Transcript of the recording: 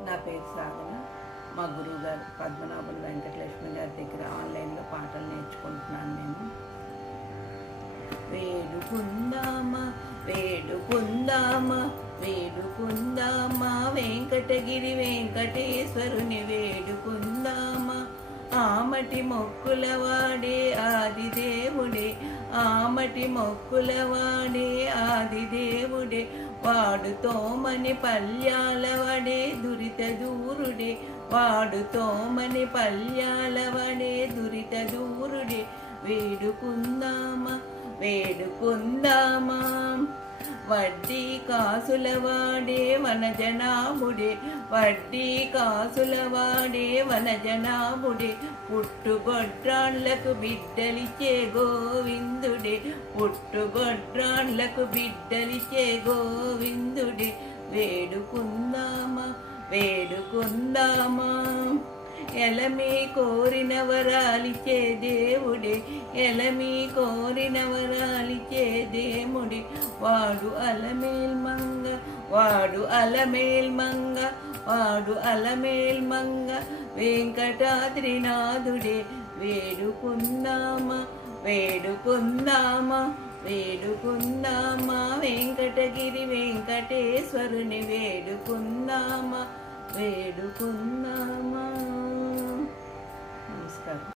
నా పేరు సాధన. మా గురువు గారు పద్మనాభం వెంకటలక్ష్మి గారి దగ్గర ఆన్లైన్లో పాటలు నేర్చుకుంటున్నాను నేను. వేడుకుందామా వేడుకుందామా వేడుకుందామా వెంకటగిరి వెంకటేశ్వరుని వేడుకుందా ఆమటి మొక్కుల వాడే ఆది ఆమటి మొక్కుల వాడే ఆది దేవుడే వాడు తోమని పల్యాల వడే దురిత దూరుడే వాడు తోమని పల్యాల వడే దురిత దూరుడే. వేడుకుందామా వేడుకుందామా వడ్డీ కాసుల వాడే వన జనాభుడే వడ్డీ కాసుల వాడే వన జనాభుడే పుట్టుగొడ్రాళ్ళకు బిడ్డలిచే గోవిందుడే పుట్టుగొడ్రాళ్ళకు బిడ్డలిచే గోవిందుడే. వేడుకుందామా వేడుకుందామా. ఎలమి కోరిన వరాలిచే దేవుడే ఎలమి కోరిన వరాలిచే దేవుడే. వాడు అలమేల్ మంగ వాడు అలమేల్ మంగ వాడు అలమేల్ మంగ. వెంకటాద్రినాథుడే వేడుకున్నామా వేడుకుందామా వేడుకుందామా. వెంకటగిరి వెంకటేశ్వరుని వేడుకుందామా వేడుకుందామా.